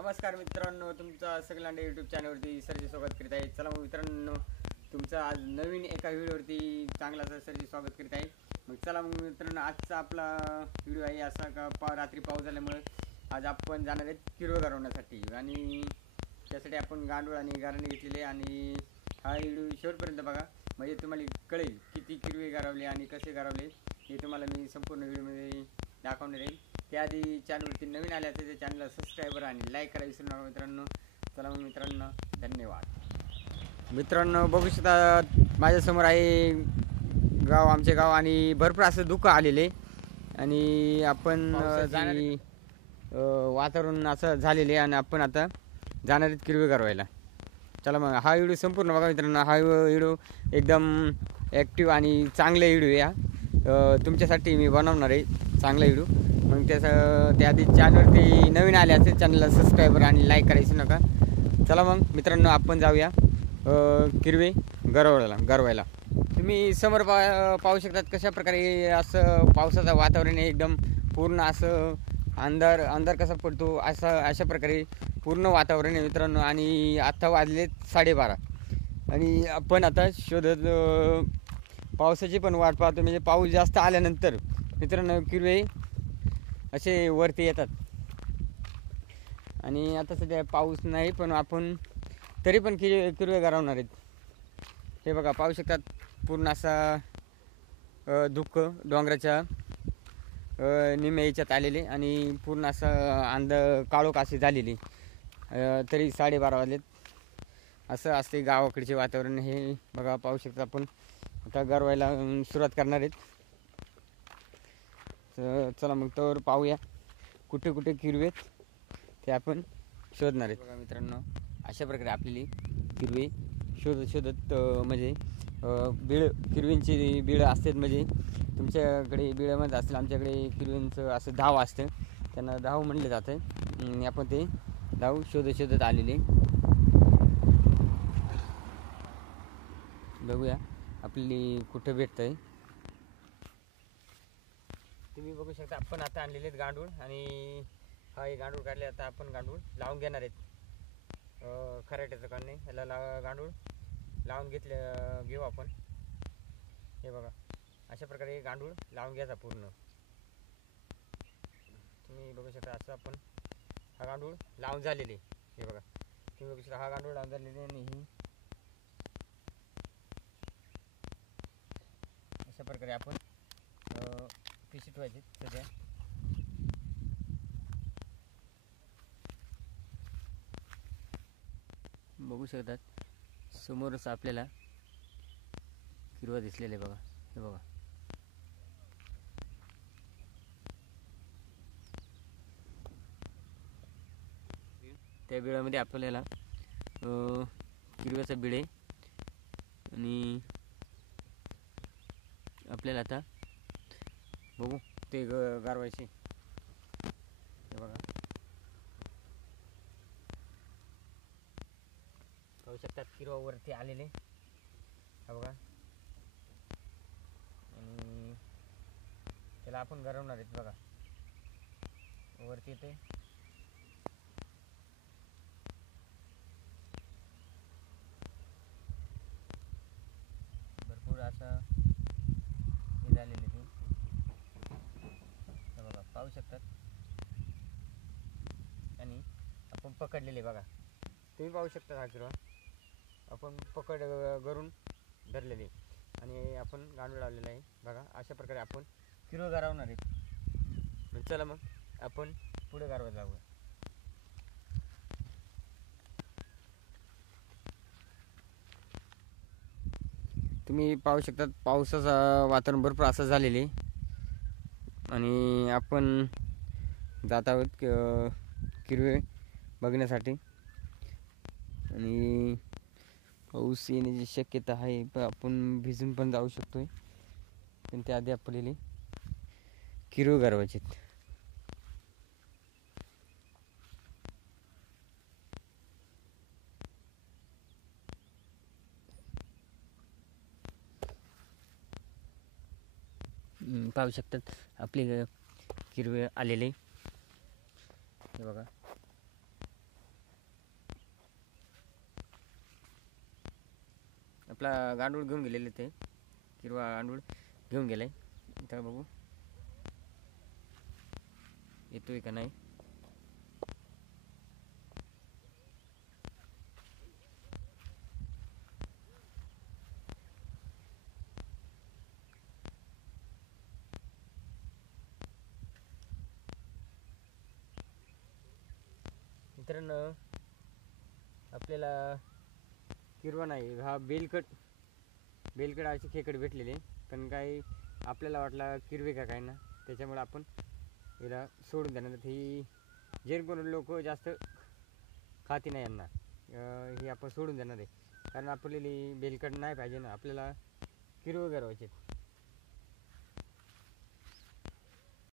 नमस्कार मित्रांनो, तुमचा सगळ्यांना यूट्यूब चॅनलवरती सरचे स्वागत करीत आहे. चला मग मित्रांनो, तुमचं आज नवीन एका व्हिडिओवरती चांगला सरचे स्वागत करीत आहे. मग चला मग मित्रांनो, आजचा आपला व्हिडिओ आहे असा का रात्री पाऊस झाल्यामुळे आज आपण जाणार आहेत किरवळ गारवण्यासाठी आणि त्यासाठी आपण गांडूळ आणि गारणे घेतलेले आणि हा व्हिडिओ शेवटपर्यंत बघा, म्हणजे तुम्हाला कळेल किती किरवे गारवले आणि कसे गारवले हे तुम्हाला मी संपूर्ण व्हिडिओमध्ये दाखवणार आहे. त्याआधी चॅनलवरती नवीन आले असेल तर चॅनलला सबस्क्राईबर आणि लाईक करा विसरू नका मित्रांनो. चला मग मित्रांनो, धन्यवाद. मित्रांनो बघू शकता माझ्यासमोर आहे गाव, आमचे गाव, आणि भरपूर असं धुकं आलेले आणि आपण वातावरण असं झालेले आणि आपण आता जाणार आहेत किरवे गारवायला. चला मग हा व्हिडिओ संपूर्ण बघा मित्रांनो. हा व्हिडिओ एकदम ॲक्टिव्ह आणि चांगला व्हिडिओ या तुमच्यासाठी मी बनवणार आहे, चांगला व्हिडिओ. मग त्याआधी चॅनलवरती नवीन आले असेल चॅनलला सबस्क्राईबर आणि लाईक करायचं नका. चला मग मित्रांनो, आपण जाऊया किरवे गरवायला. तुम्ही समोर पाहू शकतात कशा प्रकारे असं पावसाचं वातावरण आहे, एकदम पूर्ण असं अंधार कसा पडतो अशा प्रकारे पूर्ण वातावरण आहे मित्रांनो. आणि आत्ता वाजले 12:30 आणि आपण आता शोधत पावसाची पण वाट पाहतो. म्हणजे पाऊस जास्त आल्यानंतर मित्रांनो किरवे असे वरती येतात आणि आता सध्या पाऊस नाही, पण आपण तरी पण किरवे गारवणार आहेत. हे बघा पाहू शकतात, पूर्ण असा धुकं डोंगराच्या निम्या याच्यात आलेले आणि पूर्ण असं काळोख अशी झालेली. तरी 12:30 वाजलेत. असं असते गावाकडचे वातावरण. हे बघा पाहू शकता, आपण आता गारवायला सुरुवात करणार आहेत. चला मग तर पाहूया कुठे कुठे किरवेत ते आपण शोधणार आहेत. बघा मित्रांनो, अशा प्रकारे आपली किरवे शोधत म्हणजे किरवींची बिळं असतात. म्हणजे तुमच्याकडे बिळामध्ये असेल, आमच्याकडे किरवींचं असं धाव असतं, त्यांना धाव म्हणले जातं. आपण ते धाव शोधत आलेले. बघूया आपली कुठं भेटतंय. तुम्ही बघू शकता, आपण आता आणलेले आहेत गांडूळ आणि हा हे गांडूळ काढले. आता आपण गांडूळ लावून घेणार आहेत खराट्याचं काढणे. ह्याला गांडूळ लावून घेऊ आपण. हे बघा अशा प्रकारे गांडूळ लावून घ्यायचा पूर्ण. तुम्ही बघू शकता असं आपण हा गांडूळ लावून झालेले. हे बघा तुम्ही बघू शकता हा गांडूळ लावून झालेले आणि ही अशा प्रकारे आपण पिशी ठेवायची. सध्या बघू शकतात समोरच आपल्याला किरवा दिसलेला आहे. बघा हे बघा त्या बिळामध्ये आपल्याला किरव्याचा बिळ आहे आणि आपल्याला आता बघू ते गारवायचे. हे बघा पाहू शकतात किरवा वरती आलेले. हा बघा आणि त्याला आपण गरवणार आहेत. बघा वरती येते. भरपूर असं हे झालेले ते. बघा पाहू शकतात आणि आपण पकडलेले. बघा तुम्ही पाहू शकता हा किरवा आपण करून धरलेले आणि आपण गांडूळ लावलेला आहे. बघा अशा प्रकारे आपण किरवा गारवणार आहेत. चला मग आपण पुढे गारवा जाऊया. तुम्ही पाहू शकता पावसाचं वातावरण भरपूर असं झालेले आणि आपण जात आहोत किरवे बघण्यासाठी. आणि पाऊस येण्याची शक्यता आहे, पण आपण भिजून पण जाऊ शकतोय. पण त्याआधी आपल्याला किरवे गारवायचे. पाहू शकतात आपले किरवे आलेले. हे बघा आपला गांडूळ घेऊन गेलेले ते किरवा गांडूळ घेऊन गेले. इथं बघू येतोय का नाही. मित्रांनो आपल्याला किरवा नाही, हा बेलकट अशी खेकड भेटलेली, पण काही आपल्याला वाटला किरवे का काय ना, त्याच्यामुळे आपण हिला सोडून देणार. ही जेणेकरून लोक जास्त खाती नाही यांना, ही आपण सोडून देणार आहे. कारण आपल्याला बेलकट नाही पाहिजे ना, आपल्याला किरवे गरवायचे.